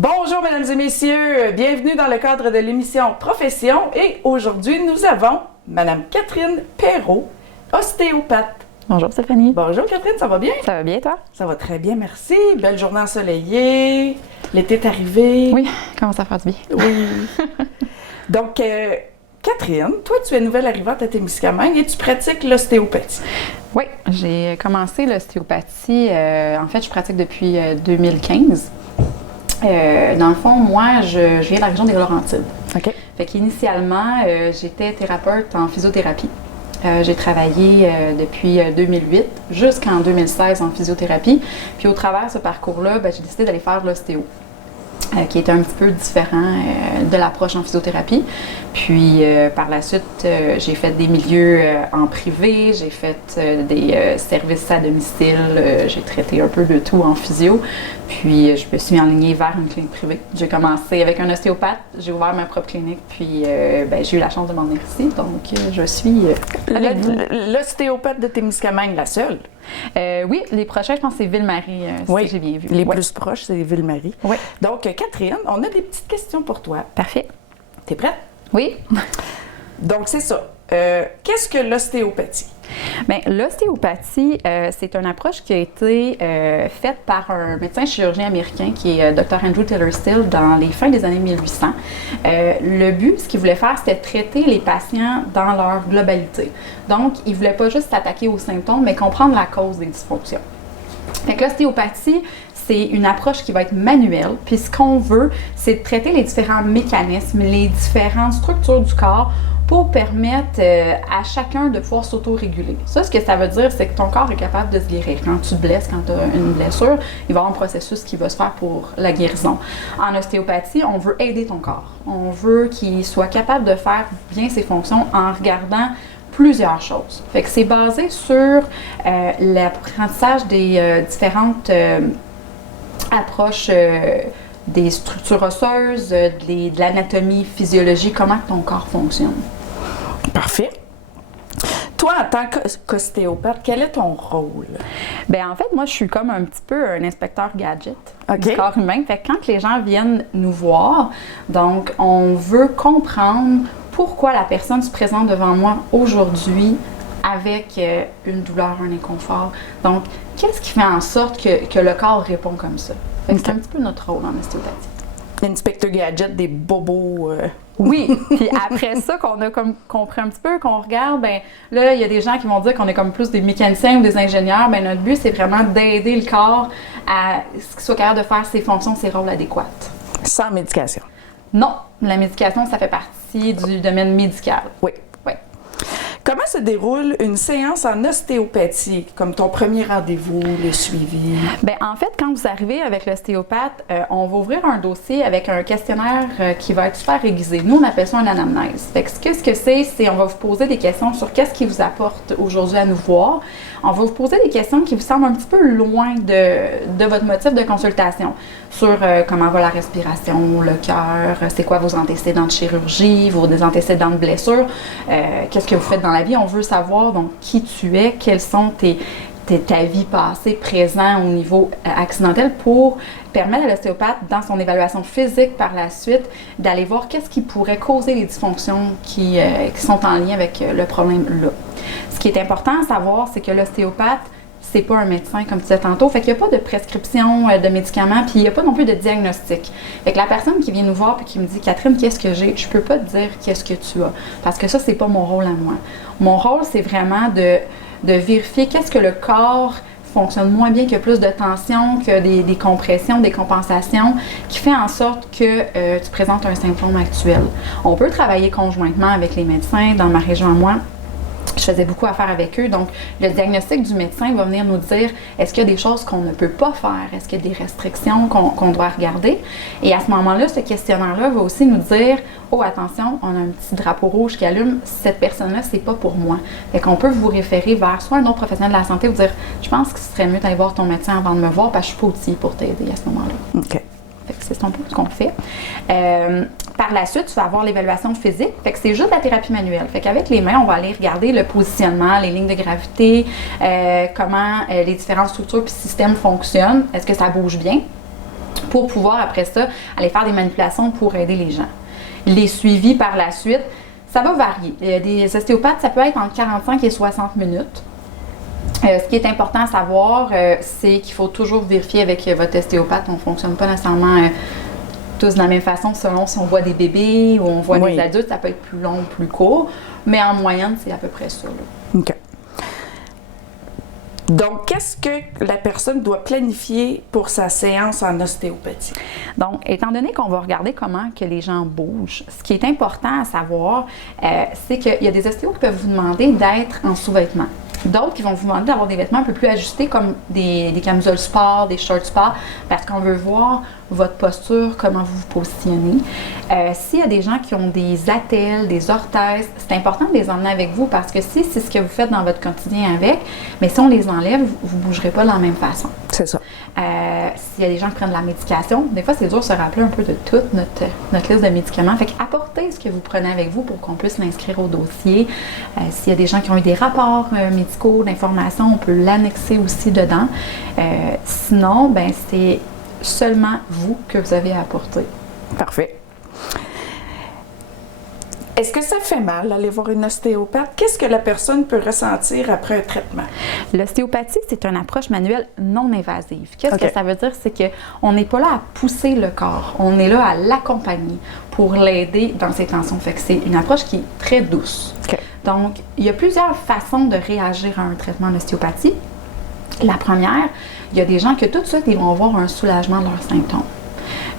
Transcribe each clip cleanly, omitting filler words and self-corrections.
Bonjour mesdames et messieurs, bienvenue dans le cadre de l'émission Profession et aujourd'hui nous avons Madame Catherine Perrault, ostéopathe. Bonjour Stéphanie. Bonjour Catherine, ça va bien? Ça va bien toi? Ça va très bien, merci. Belle journée ensoleillée, l'été est arrivé. Oui, commence à faire du bien. Oui. Donc Catherine, toi tu es nouvelle arrivante à Témiscamingue et tu pratiques l'ostéopathie. Oui, j'ai commencé l'ostéopathie, en fait je pratique depuis 2015. Dans le fond, moi, je viens de la région des Laurentides. OK. Fait qu'initialement, j'étais thérapeute en physiothérapie. J'ai travaillé depuis 2008 jusqu'en 2016 en physiothérapie. Puis au travers de ce parcours-là, j'ai décidé d'aller faire de l'ostéo, qui était un petit peu différent de l'approche en physiothérapie. Puis par la suite, j'ai fait des milieux en privé, j'ai fait des services à domicile, j'ai traité un peu de tout en physio. Puis je me suis enlignée vers une clinique privée. J'ai commencé avec un ostéopathe, j'ai ouvert ma propre clinique, puis j'ai eu la chance de m'en venir ici. Donc je suis avec vous. L'ostéopathe de Témiscamingue, la seule? Oui, les prochains, je pense que c'est Ville-Marie, si j'ai bien vu. Les plus proches, c'est Ville-Marie. Oui. Donc, Catherine, on a des petites questions pour toi. Parfait. T'es prête? Oui. Donc, c'est ça. Qu'est-ce que l'ostéopathie? Bien, l'ostéopathie, c'est une approche qui a été faite par un médecin chirurgien américain qui est Dr. Andrew Taylor Still dans les fins des années 1800. Le but, ce qu'il voulait faire, c'était traiter les patients dans leur globalité. Donc, il ne voulait pas juste s'attaquer aux symptômes, mais comprendre la cause des dysfonctions. Fait que l'ostéopathie, c'est une approche qui va être manuelle, puis ce qu'on veut, c'est de traiter les différents mécanismes, les différentes structures du corps pour permettre à chacun de pouvoir s'auto-réguler. Ça, ce que ça veut dire, c'est que ton corps est capable de se guérir. Quand tu te blesses, quand tu as une blessure, il va y avoir un processus qui va se faire pour la guérison. En ostéopathie, on veut aider ton corps. On veut qu'il soit capable de faire bien ses fonctions en regardant plusieurs choses. Fait que c'est basé sur l'apprentissage des différentes approches des structures osseuses, de l'anatomie, physiologie, comment ton corps fonctionne. Parfait. Toi, en tant qu'ostéopathe, quel est ton rôle? Bien, en fait, moi, je suis comme un petit peu un inspecteur gadget du corps humain. Fait que quand les gens viennent nous voir, donc, on veut comprendre pourquoi la personne se présente devant moi aujourd'hui avec une douleur, un inconfort. Donc, qu'est-ce qui fait en sorte que le corps répond comme ça? C'est un petit peu notre rôle en ostéopathie. Inspecteur gadget, des bobos. Oui, puis après ça, qu'on a comme compris un petit peu, qu'on regarde, ben là, il y a des gens qui vont dire qu'on est comme plus des mécaniciens ou des ingénieurs. Ben notre but, c'est vraiment d'aider le corps à ce qu'il soit capable de faire ses fonctions, ses rôles adéquats. Sans médication? Non, la médication, ça fait partie du domaine médical. Oui. Comment se déroule une séance en ostéopathie, comme ton premier rendez-vous, le suivi? Bien, en fait, quand vous arrivez avec l'ostéopathe, on va ouvrir un dossier avec un questionnaire qui va être super aiguisé. Nous, on appelle ça une anamnèse. Fait que ce que c'est on va vous poser des questions sur qu'est-ce qui vous apporte aujourd'hui à nous voir. On va vous poser des questions qui vous semblent un petit peu loin de votre motif de consultation, sur comment va la respiration, le cœur, c'est quoi vos antécédents de chirurgie, vos antécédents de blessures, qu'est-ce que vous faites dans la vie. On veut savoir donc qui tu es, quels sont ta vie passée, présent au niveau accidentel pour permettre à l'ostéopathe, dans son évaluation physique par la suite, d'aller voir qu'est-ce qui pourrait causer les dysfonctions qui sont en lien avec le problème-là. Ce qui est important à savoir, c'est que l'ostéopathe, c'est pas un médecin, comme tu disais tantôt. Fait qu'il n'y a pas de prescription de médicaments, puis il n'y a pas non plus de diagnostic. Fait que la personne qui vient nous voir et qui me dit « Catherine, qu'est-ce que j'ai? » Je peux pas te dire qu'est-ce que tu as, parce que ça, c'est pas mon rôle à moi. Mon rôle, c'est vraiment de vérifier qu'est-ce que le corps fonctionne moins bien, qu'il y a plus de tension, que des compressions, des compensations, qui fait en sorte que tu présentes un symptôme actuel. On peut travailler conjointement avec les médecins dans ma région à moi. Je faisais beaucoup affaire avec eux. Donc, le diagnostic du médecin va venir nous dire est-ce qu'il y a des choses qu'on ne peut pas faire? Est-ce qu'il y a des restrictions qu'on doit regarder? Et à ce moment-là, ce questionnaire-là va aussi nous dire oh, attention, on a un petit drapeau rouge qui allume. Cette personne-là, c'est pas pour moi. Fait qu'on peut vous référer vers soit un autre professionnel de la santé ou dire je pense que ce serait mieux d'aller voir ton médecin avant de me voir parce que je suis pas outillée pour t'aider à ce moment-là. OK. Fait que c'est un peu ce qu'on fait. Par la suite, tu vas avoir l'évaluation physique. Fait que c'est juste la thérapie manuelle. Fait qu'avec les mains, on va aller regarder le positionnement, les lignes de gravité, comment les différentes structures et systèmes fonctionnent. Est-ce que ça bouge bien? pour pouvoir après ça aller faire des manipulations pour aider les gens. Les suivis par la suite, ça va varier. Des ostéopathes, ça peut être entre 45 et 60 minutes. Ce qui est important à savoir, c'est qu'il faut toujours vérifier avec votre ostéopathe. On ne fonctionne pas nécessairement tous de la même façon selon si on voit des bébés ou on voit des adultes. Ça peut être plus long, plus court, mais en moyenne, c'est à peu près ça. Là. OK. Donc, qu'est-ce que la personne doit planifier pour sa séance en ostéopathie? Donc, étant donné qu'on va regarder comment que les gens bougent, ce qui est important à savoir, c'est qu'il y a des ostéos qui peuvent vous demander d'être en sous-vêtements. D'autres qui vont vous demander d'avoir des vêtements un peu plus ajustés comme des camisoles sport, des shorts sport, parce qu'on veut voir votre posture, comment vous vous positionnez. S'il y a des gens qui ont des attelles, des orthèses, c'est important de les emmener avec vous parce que si c'est ce que vous faites dans votre quotidien avec, mais si on les enlève, vous ne bougerez pas de la même façon. C'est ça. S'il y a des gens qui prennent de la médication, des fois c'est dur de se rappeler un peu de toute notre liste de médicaments. Fait qu'apportez ce que vous prenez avec vous pour qu'on puisse l'inscrire au dossier. S'il y a des gens qui ont eu des rapports médicaux, d'informations, on peut l'annexer aussi dedans. Sinon, ben c'est seulement vous que vous avez à apporter. Parfait. Est-ce que ça fait mal d'aller voir une ostéopathe? Qu'est-ce que la personne peut ressentir après un traitement? L'ostéopathie, c'est une approche manuelle non invasive. Qu'est-ce que ça veut dire? C'est qu'on n'est pas là à pousser le corps. On est là à l'accompagner pour l'aider dans ses tensions. Fait que c'est une approche qui est très douce. Donc, il y a plusieurs façons de réagir à un traitement en ostéopathie. La première, il y a des gens que tout de suite, ils vont avoir un soulagement de leurs symptômes.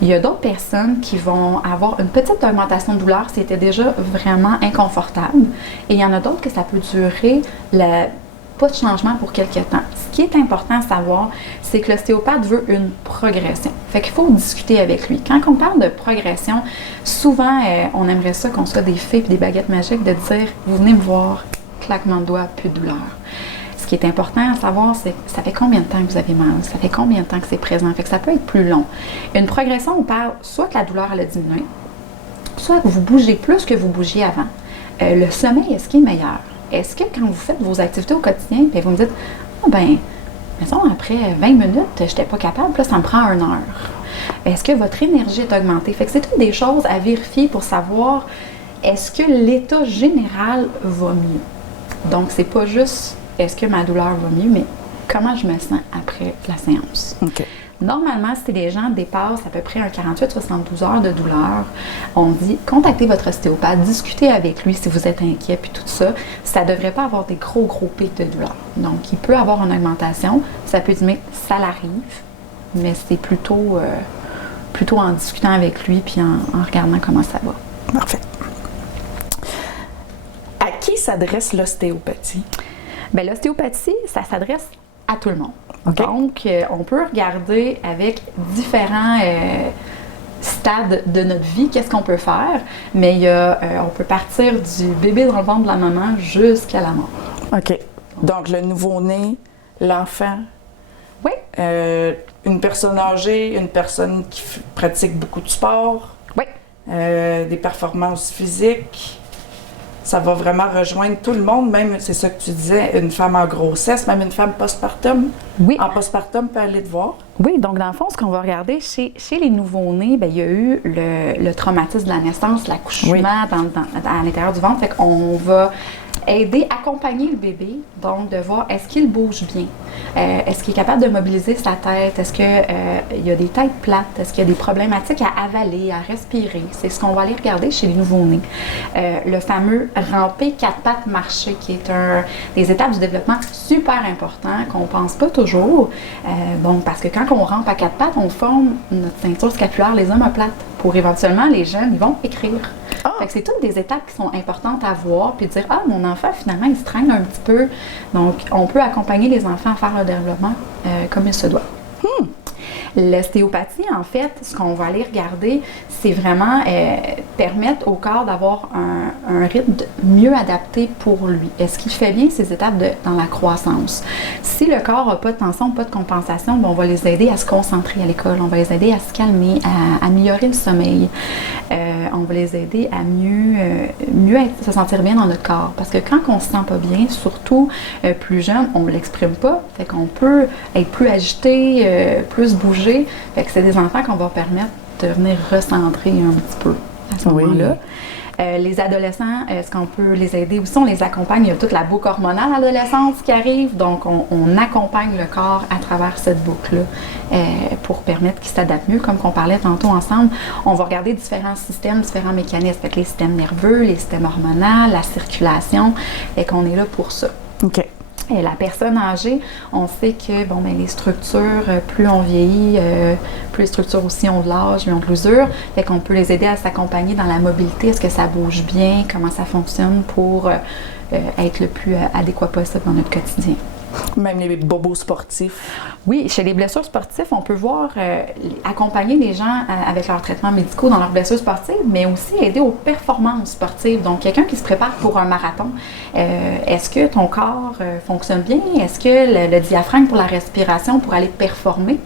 Il y a d'autres personnes qui vont avoir une petite augmentation de douleur si c'était déjà vraiment inconfortable. Et il y en a d'autres que ça peut durer pas de changement pour quelques temps. Ce qui est important à savoir, c'est que l'ostéopathe veut une progression. Fait qu'il faut discuter avec lui. Quand on parle de progression, souvent, on aimerait ça qu'on soit des fées et des baguettes magiques de dire « Vous venez me voir, claquement de doigts, plus de douleur ». Ce qui est important à savoir, c'est ça fait combien de temps que vous avez mal, ça fait combien de temps que c'est présent, fait que ça peut être plus long. Une progression, on parle soit que la douleur elle a diminué, soit que vous bougez plus que vous bougiez avant. Le sommeil, est-ce qu'il est meilleur? Est-ce que quand vous faites vos activités au quotidien, puis vous me dites, mettons, après 20 minutes, je n'étais pas capable, puis là, ça me prend 1 heure. Est-ce que votre énergie est augmentée? Fait que c'est toutes des choses à vérifier pour savoir, est-ce que l'état général va mieux? Donc, c'est pas juste est-ce que ma douleur va mieux, mais comment je me sens après la séance. Normalement, si les gens dépassent à peu près un 48-72 heures de douleur, on dit contactez votre ostéopathe, discutez avec lui si vous êtes inquiet, puis tout ça. Ça ne devrait pas avoir des gros pics de douleur. Donc, il peut avoir une augmentation, ça peut diminuer, ça l'arrive, mais c'est plutôt en discutant avec lui puis en regardant comment ça va. Parfait. À qui s'adresse l'ostéopathie? Bien, l'ostéopathie, ça s'adresse à tout le monde. Donc, on peut regarder avec différents stades de notre vie, qu'est-ce qu'on peut faire, mais on peut partir du bébé dans le ventre de la maman jusqu'à la mort. OK. Donc, le nouveau-né, l'enfant, oui. Une personne âgée, une personne qui pratique beaucoup de sport, oui. Des performances physiques. Ça va vraiment rejoindre tout le monde, même, c'est ça que tu disais, une femme en grossesse, même une femme postpartum. Oui. En postpartum peut aller te voir. Oui, donc dans le fond, ce qu'on va regarder chez les nouveau-nés, bien, il y a eu le traumatisme de la naissance, l'accouchement à l'intérieur du ventre. Fait qu'on va aider, accompagner le bébé, donc de voir est-ce qu'il bouge bien, est-ce qu'il est capable de mobiliser sa tête, est-ce qu'il y a des têtes plates, est-ce qu'il y a des problématiques à avaler, à respirer. C'est ce qu'on va aller regarder chez les nouveau-nés. Le fameux ramper, 4 pattes, marcher, qui est des étapes du développement super important qu'on ne pense pas toujours. Donc, parce que quand on rampe à 4 pattes, on forme notre ceinture scapulaire, les omoplates, pour éventuellement, les jeunes, ils vont écrire. Fait que c'est toutes des étapes qui sont importantes à voir, puis de dire, mon enfant, finalement, il se traîne un petit peu. Donc, on peut accompagner les enfants à faire leur développement comme il se doit. L'ostéopathie, en fait, ce qu'on va aller regarder, c'est vraiment permettre au corps d'avoir un rythme mieux adapté pour lui. Est-ce qu'il fait bien ces étapes dans la croissance? Si le corps n'a pas de tension, pas de compensation, bien, on va les aider à se concentrer à l'école, on va les aider à se calmer, à améliorer le sommeil. On va les aider à mieux se sentir bien dans notre corps. Parce que quand on ne se sent pas bien, surtout plus jeune, on ne l'exprime pas. Fait qu'on peut être plus agité, plus bouger bouger. Fait que c'est des enfants qu'on va permettre de venir recentrer un petit peu à ce moment-là. Les adolescents, est-ce qu'on peut les aider aussi? On les accompagne. Il y a toute la boucle hormonale à l'adolescence qui arrive. Donc, on accompagne le corps à travers cette boucle-là pour permettre qu'il s'adapte mieux. Comme on parlait tantôt ensemble, on va regarder différents systèmes, différents mécanismes. Fait que les systèmes nerveux, les systèmes hormonaux, la circulation. Fait qu'on est là pour ça. OK. Et la personne âgée, on sait que les structures, plus on vieillit, plus les structures aussi ont de l'âge, mais ont de l'usure. Fait qu'on peut les aider à s'accompagner dans la mobilité. Est-ce que ça bouge bien? Comment ça fonctionne pour être le plus adéquat possible dans notre quotidien? Même les bobos sportifs. Oui, chez les blessures sportives, on peut voir accompagner les gens avec leurs traitements médicaux dans leurs blessures sportives, mais aussi aider aux performances sportives. Donc, quelqu'un qui se prépare pour un marathon, est-ce que ton corps fonctionne bien? Est-ce que le diaphragme pour la respiration pour aller performer?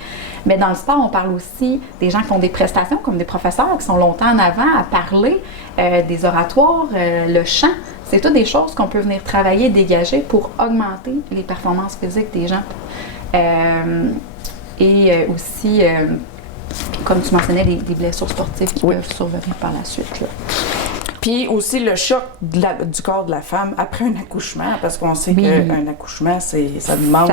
Mais dans le sport, on parle aussi des gens qui font des prestations, comme des professeurs qui sont longtemps en avant à parler, des oratoires, le chant. C'est toutes des choses qu'on peut venir travailler, dégager pour augmenter les performances physiques des gens. Et aussi, comme tu mentionnais, des blessures sportives qui peuvent survenir par la suite. Là. Puis aussi le choc du corps de la femme après un accouchement, parce qu'on sait qu'un accouchement, ça demande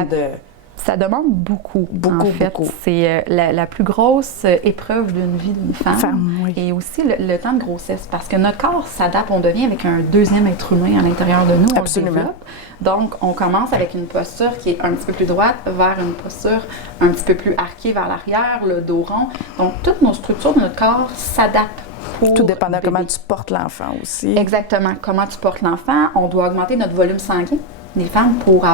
Ça demande beaucoup. Beaucoup. C'est la plus grosse épreuve d'une vie d'une femme. Et aussi le temps de grossesse, parce que notre corps s'adapte, on devient avec un deuxième être humain à l'intérieur de nous. Absolument. On le développe. Donc, on commence avec une posture qui est un petit peu plus droite vers une posture un petit peu plus arquée vers l'arrière, le dos rond. Donc, toutes nos structures de notre corps s'adaptent. Tout dépendant de comment tu portes l'enfant aussi. Exactement. Comment tu portes l'enfant. On doit augmenter notre volume sanguin des femmes pour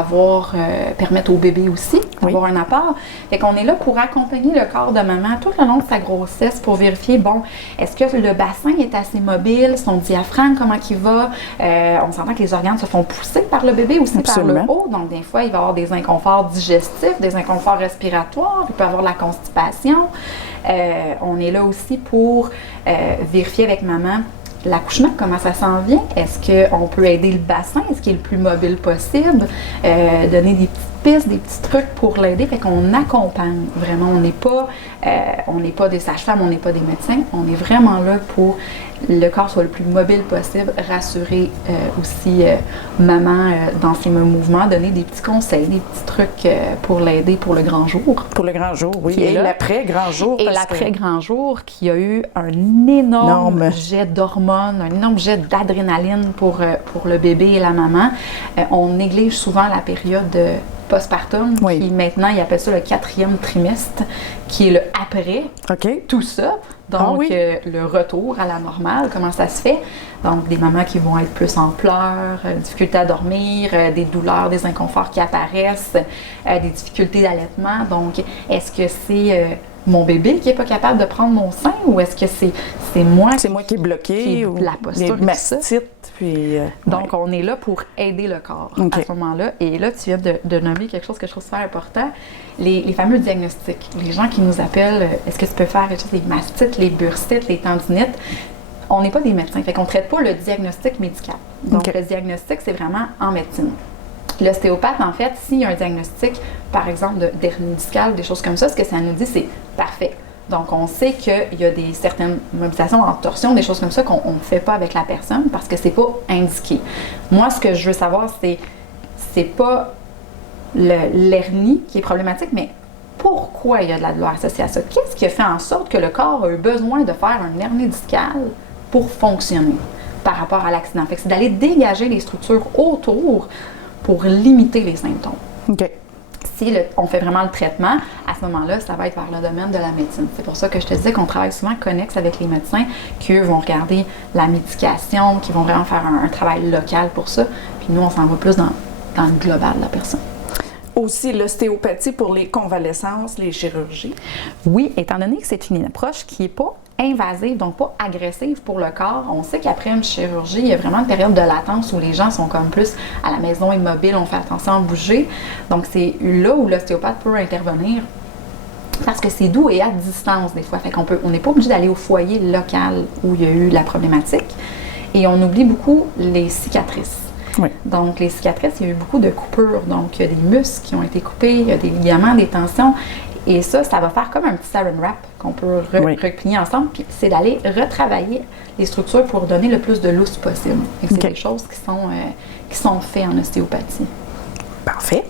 permettre au bébé aussi d'avoir un apport. Fait qu'on est là pour accompagner le corps de maman tout le long de sa grossesse pour vérifier, est-ce que le bassin est assez mobile, son diaphragme, comment il va. On s'entend que les organes se font pousser par le bébé aussi. Absolument. Par le haut. Donc, des fois, il va y avoir des inconforts digestifs, des inconforts respiratoires, il peut y avoir de la constipation. On est là aussi pour vérifier avec maman l'accouchement, comment ça s'en vient? Est-ce qu'on peut aider le bassin? Est-ce qu'il est le plus mobile possible? Donner des petites pistes, des petits trucs pour l'aider. Fait qu'on accompagne vraiment. On n'est pas des sages-femmes, on n'est pas des médecins. On est vraiment là pour le corps soit le plus mobile possible, rassurer aussi maman dans ses mouvements, donner des petits conseils, des petits trucs pour l'aider pour le grand jour. Pour le grand jour, oui. Et l'après-grand jour. Et l'après-grand jour qui a eu un énorme jet d'hormones, un énorme jet d'adrénaline pour le bébé et la maman. On néglige souvent la période postpartum, qui maintenant, ils appellent ça le 4e trimestre, qui est le après tout ça. Donc, le retour à la normale, comment ça se fait? Donc, des mamans qui vont être plus en pleurs, difficultés à dormir, des douleurs, des inconforts qui apparaissent, des difficultés d'allaitement. Donc, est-ce que c'est mon bébé qui n'est pas capable de prendre mon sein ou est-ce que c'est moi? C'est moi qui est bloqué ou la posture, les mastites. Puis, donc, on est là pour aider le corps à ce moment-là. Et là, tu viens de nommer quelque chose que je trouve super important, les fameux diagnostics. Les gens qui nous appellent, est-ce que tu peux faire les mastites, les bursites, les tendinites? On n'est pas des médecins, fait qu'on ne traite pas le diagnostic médical. Donc, le diagnostic, c'est vraiment en médecine. L'ostéopathe, en fait, s'il y a un diagnostic, par exemple, d'hernie discale, des choses comme ça, ce que ça nous dit, c'est parfait. Donc, on sait qu'il y a certaines mobilisations en torsion, des choses comme ça qu'on ne fait pas avec la personne parce que c'est pas indiqué. Moi, ce que je veux savoir, c'est pas l'hernie qui est problématique, mais pourquoi il y a de la douleur associée à ça? Qu'est-ce qui a fait en sorte que le corps a eu besoin de faire une hernie discale pour fonctionner par rapport à l'accident? Fait que c'est d'aller dégager les structures autour pour limiter les symptômes. Si on fait vraiment le traitement, à ce moment-là, ça va être vers le domaine de la médecine. C'est pour ça que je te disais qu'on travaille souvent connexe avec les médecins, qu'eux vont regarder la médication, qui vont vraiment faire un travail local pour ça. Puis nous, on s'en va plus dans le global de la personne. Aussi l'ostéopathie pour les convalescences, les chirurgies. Oui, étant donné que c'est une approche qui n'est pas invasive, donc pas agressive pour le corps. On sait qu'après une chirurgie, il y a vraiment une période de latence où les gens sont comme plus à la maison immobiles, on fait attention à bouger. Donc, c'est là où l'ostéopathe peut intervenir parce que c'est doux et à distance des fois. Fait on n'est pas obligé d'aller au foyer local où il y a eu la problématique. Et on oublie beaucoup les cicatrices. Donc, les cicatrices, il y a eu beaucoup de coupures. Donc, il y a des muscles qui ont été coupés, il y a des ligaments, des tensions. Et ça va faire comme un petit saran wrap qu'on peut replier ensemble. Puis c'est d'aller retravailler les structures pour donner le plus de lousse possible. C'est des choses qui sont faites en ostéopathie. Parfait.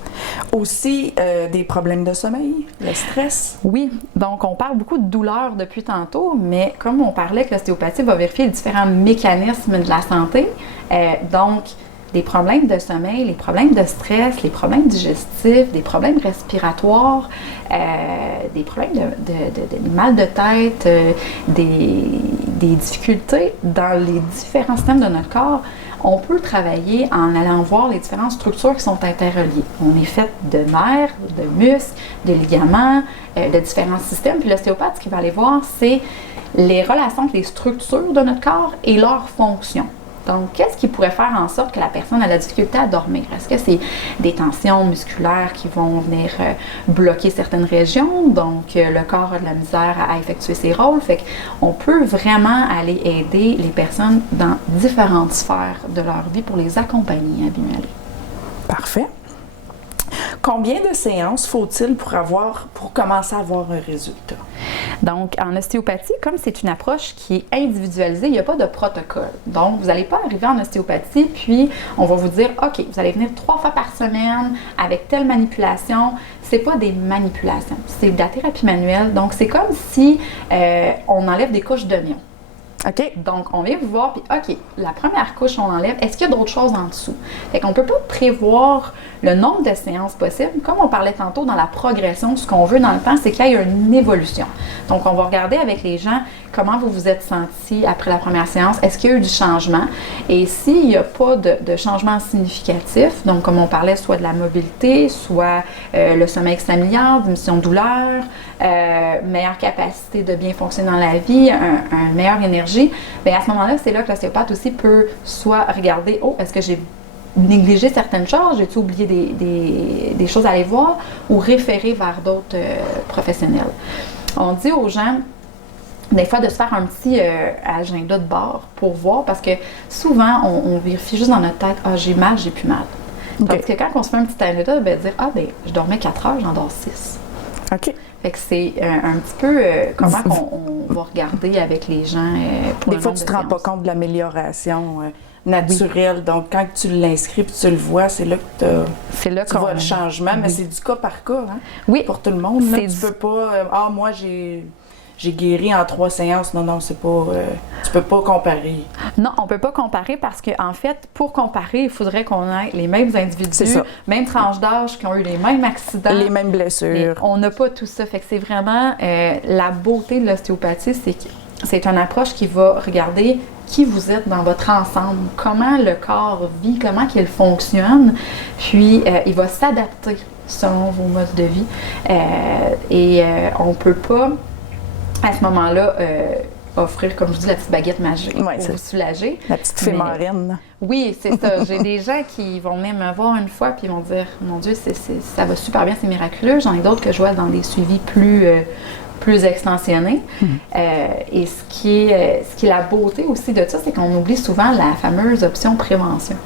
Aussi, des problèmes de sommeil, le stress. Oui, donc on parle beaucoup de douleur depuis tantôt, mais comme on parlait que l'ostéopathie va vérifier les différents mécanismes de la santé, donc les problèmes de sommeil, les problèmes de stress, les problèmes digestifs, des problèmes respiratoires, des problèmes de mal de tête, des difficultés dans les différents systèmes de notre corps, on peut travailler en allant voir les différentes structures qui sont interreliées. On est fait de nerfs, de muscles, de ligaments, de différents systèmes. Puis l'ostéopathe, ce qu'il va aller voir, c'est les relations entre les structures de notre corps et leurs fonctions. Donc, qu'est-ce qui pourrait faire en sorte que la personne a la difficulté à dormir? Est-ce que c'est des tensions musculaires qui vont venir bloquer certaines régions? Donc, le corps a de la misère à effectuer ses rôles. Fait qu'on peut vraiment aller aider les personnes dans différentes sphères de leur vie pour les accompagner à bien aller. Parfait. Combien de séances faut-il pour commencer à avoir un résultat? Donc, en ostéopathie, comme c'est une approche qui est individualisée, il n'y a pas de protocole. Donc, vous n'allez pas arriver en ostéopathie, puis on va vous dire, OK, vous allez venir 3 fois par semaine avec telle manipulation. C'est pas des manipulations, c'est de la thérapie manuelle. Donc, c'est comme si on enlève des couches d'oignons. OK. Donc, on vient vous voir, puis OK, la première couche, on enlève. Est-ce qu'il y a d'autres choses en dessous? Fait qu'on ne peut pas prévoir le nombre de séances possibles. Comme on parlait tantôt dans la progression, ce qu'on veut dans le temps, c'est qu'il y ait une évolution. Donc, on va regarder avec les gens comment vous vous êtes senti après la première séance. Est-ce qu'il y a eu du changement? Et s'il n'y a pas de changement significatif, donc comme on parlait, soit de la mobilité, soit le sommeil qui s'améliore, diminution de douleur, meilleure capacité de bien fonctionner dans la vie, une meilleure énergie, bien à ce moment-là, c'est là que l'ostéopathe aussi peut soit regarder, est-ce que j'ai négligé certaines choses, j'ai-tu oublié des choses à aller voir, ou référer vers d'autres professionnels. On dit aux gens, des fois, de se faire un petit agenda de bord pour voir, parce que souvent, on vérifie juste dans notre tête, j'ai mal, j'ai plus mal. Tandis que quand on se fait un petit agenda, dire, je dormais 4 heures, j'en dors 6. OK. Fait que c'est un petit peu comment on va regarder avec les gens. Des fois, tu ne te rends pas compte de l'amélioration naturelle. Oui. Donc, quand tu l'inscris et tu le vois, c'est là que tu vois le changement. Mais c'est du cas par cas, hein? Oui. Pour tout le monde. Là, tu peux pas, moi, j'ai guéri en 3 séances. Non, c'est pas... tu peux pas comparer. Non, on peut pas comparer parce qu'en fait, pour comparer, il faudrait qu'on ait les mêmes individus, même tranche d'âge, qui ont eu les mêmes accidents. Les mêmes blessures. On n'a pas tout ça. Fait que c'est vraiment la beauté de l'ostéopathie, c'est que c'est une approche qui va regarder qui vous êtes dans votre ensemble, comment le corps vit, comment il fonctionne, puis il va s'adapter selon vos modes de vie. On peut pas... à ce moment-là, offrir, comme je dis, la petite baguette magique pour vous soulager. La petite fée marraine. Oui, c'est ça. J'ai des gens qui vont venir me voir une fois puis ils vont dire « Mon Dieu, ça va super bien, c'est miraculeux. » J'en ai d'autres que je vois dans des suivis plus extensionnés. Et ce qui est la beauté aussi de ça, c'est qu'on oublie souvent la fameuse option prévention.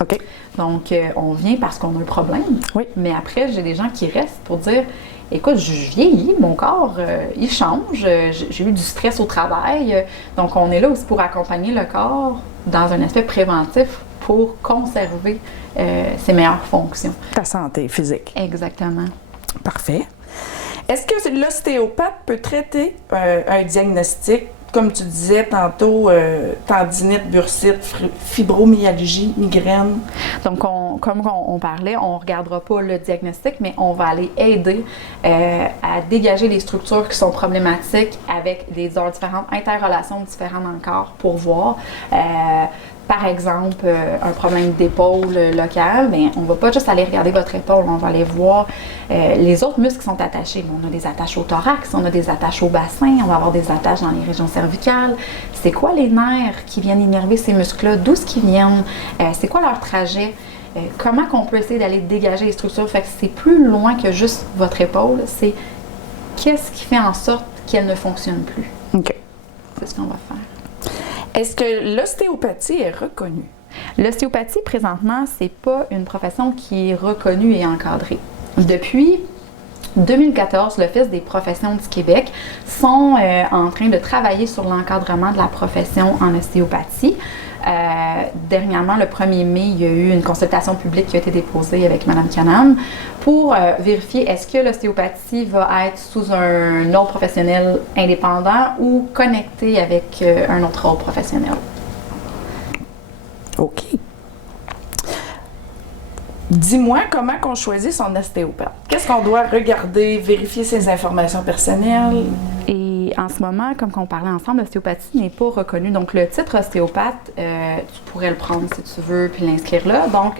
OK. Donc, on vient parce qu'on a un problème. Oui. Mais après, j'ai des gens qui restent pour dire « Écoute, je vieillis, mon corps, il change, j'ai eu du stress au travail. » Donc, on est là aussi pour accompagner le corps dans un aspect préventif pour conserver ses meilleures fonctions. Ta santé physique. Exactement. Parfait. Est-ce que l'ostéopathe peut traiter un diagnostic, comme tu disais tantôt, tendinite, bursite, fibromyalgie, migraine? Donc, comme on parlait, on ne regardera pas le diagnostic, mais on va aller aider à dégager les structures qui sont problématiques avec des différentes interrelations différentes dans le corps pour voir. Par exemple, un problème d'épaule local, bien, on ne va pas juste aller regarder votre épaule, on va aller voir les autres muscles qui sont attachés. On a des attaches au thorax, on a des attaches au bassin, on va avoir des attaches dans les régions cervicales. C'est quoi les nerfs qui viennent innerver ces muscles-là? D'où est-ce qu'ils viennent? C'est quoi leur trajet? Comment qu'on peut essayer d'aller dégager les structures? Fait que c'est plus loin que juste votre épaule, c'est qu'est-ce qui fait en sorte qu'elle ne fonctionne plus? OK. C'est ce qu'on va faire. Est-ce que l'ostéopathie est reconnue? L'ostéopathie, présentement, c'est pas une profession qui est reconnue et encadrée. Depuis 2014, l'Office des professions du Québec sont en train de travailler sur l'encadrement de la profession en ostéopathie. Dernièrement, le 1er mai, il y a eu une consultation publique qui a été déposée avec Mme Canam pour vérifier est-ce que l'ostéopathie va être sous un ordre professionnel indépendant ou connecté avec un autre ordre professionnel. OK. Dis-moi comment on choisit son ostéopathe. Qu'est-ce qu'on doit regarder, vérifier ses informations personnelles? Et en ce moment, comme on parlait ensemble, l'ostéopathie n'est pas reconnue. Donc, le titre ostéopathe, tu pourrais le prendre si tu veux, puis l'inscrire là. Donc,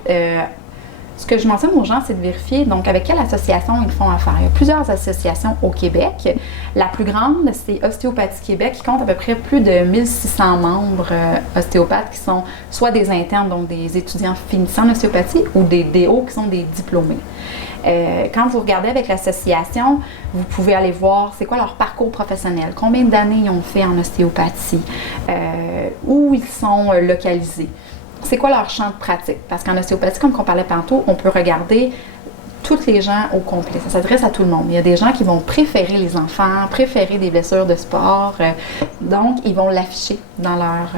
ce que je mentionne aux gens, c'est de vérifier donc avec quelle association ils font affaire. Il y a plusieurs associations au Québec. La plus grande, c'est Ostéopathie Québec, qui compte à peu près plus de 1600 membres ostéopathes qui sont soit des internes, donc des étudiants finissant en ostéopathie, ou des DO qui sont des diplômés. Quand vous regardez avec l'association, vous pouvez aller voir c'est quoi leur parcours professionnel, combien d'années ils ont fait en ostéopathie, où ils sont localisés. C'est quoi leur champ de pratique? Parce qu'en ostéopathie, comme on parlait tantôt, on peut regarder toutes les gens au complet. Ça s'adresse à tout le monde. Il y a des gens qui vont préférer les enfants, préférer des blessures de sport. Donc, ils vont l'afficher dans leur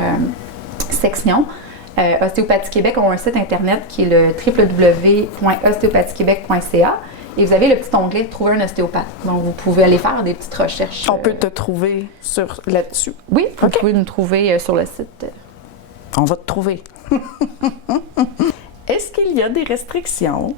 section. Ostéopathie Québec ont un site internet qui est le www.ostéopathiquebec.ca et vous avez le petit onglet « Trouver un ostéopathe ». Donc, vous pouvez aller faire des petites recherches. On peut te trouver là-dessus? Oui, vous pouvez nous trouver sur le site. On va te trouver. Est-ce qu'il y a des restrictions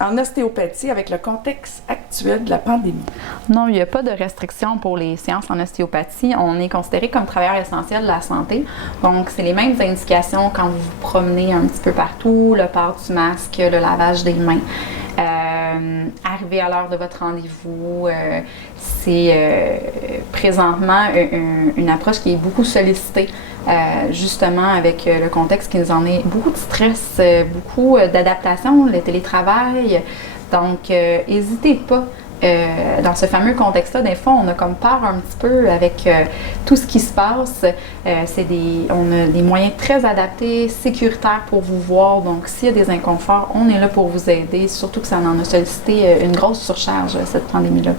en ostéopathie avec le contexte actuel de la pandémie? Non, il n'y a pas de restrictions pour les séances en ostéopathie. On est considéré comme travailleur essentiel de la santé. Donc, c'est les mêmes indications quand vous vous promenez un petit peu partout, le port du masque, le lavage des mains. Arriver à l'heure de votre rendez-vous, c'est présentement une approche qui est beaucoup sollicitée, justement avec le contexte qui nous en est beaucoup de stress, beaucoup d'adaptation, le télétravail. Donc, n'hésitez pas. Dans ce fameux contexte-là, des fois, on a comme peur un petit peu avec tout ce qui se passe. On a des moyens très adaptés, sécuritaires pour vous voir. Donc, s'il y a des inconforts, on est là pour vous aider, surtout que ça en a sollicité une grosse surcharge, cette pandémie-là.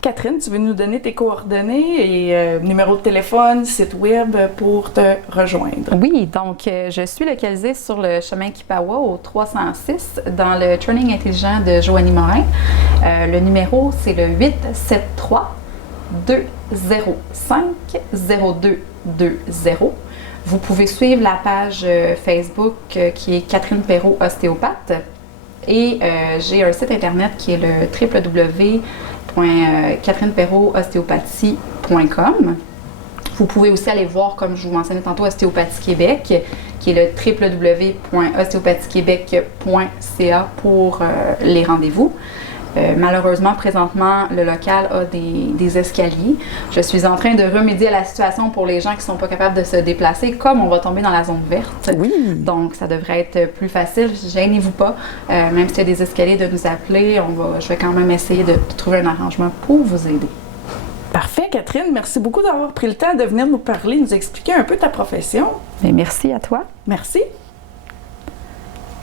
Catherine, tu veux nous donner tes coordonnées et numéro de téléphone, site web pour te rejoindre? Oui, donc je suis localisée sur le chemin Kipawa au 306 dans le Training intelligent de Joanie Morin. Le numéro, c'est le 873-205-0220. Vous pouvez suivre la page Facebook qui est Catherine Perrault, ostéopathe. Et j'ai un site internet qui est le www.catherineperraultostéopathie.com. Vous pouvez aussi aller voir, comme je vous mentionnais tantôt, Ostéopathie Québec, qui est le www.ostéopathiquebec.ca pour les rendez-vous. Malheureusement, présentement, le local a des escaliers. Je suis en train de remédier à la situation pour les gens qui ne sont pas capables de se déplacer, comme on va tomber dans la zone verte. Oui. Donc, ça devrait être plus facile. Gênez-vous pas. Même s'il y a des escaliers, de nous appeler. Je vais quand même essayer de trouver un arrangement pour vous aider. Parfait, Catherine. Merci beaucoup d'avoir pris le temps de venir nous parler, nous expliquer un peu ta profession. Bien, merci à toi. Merci.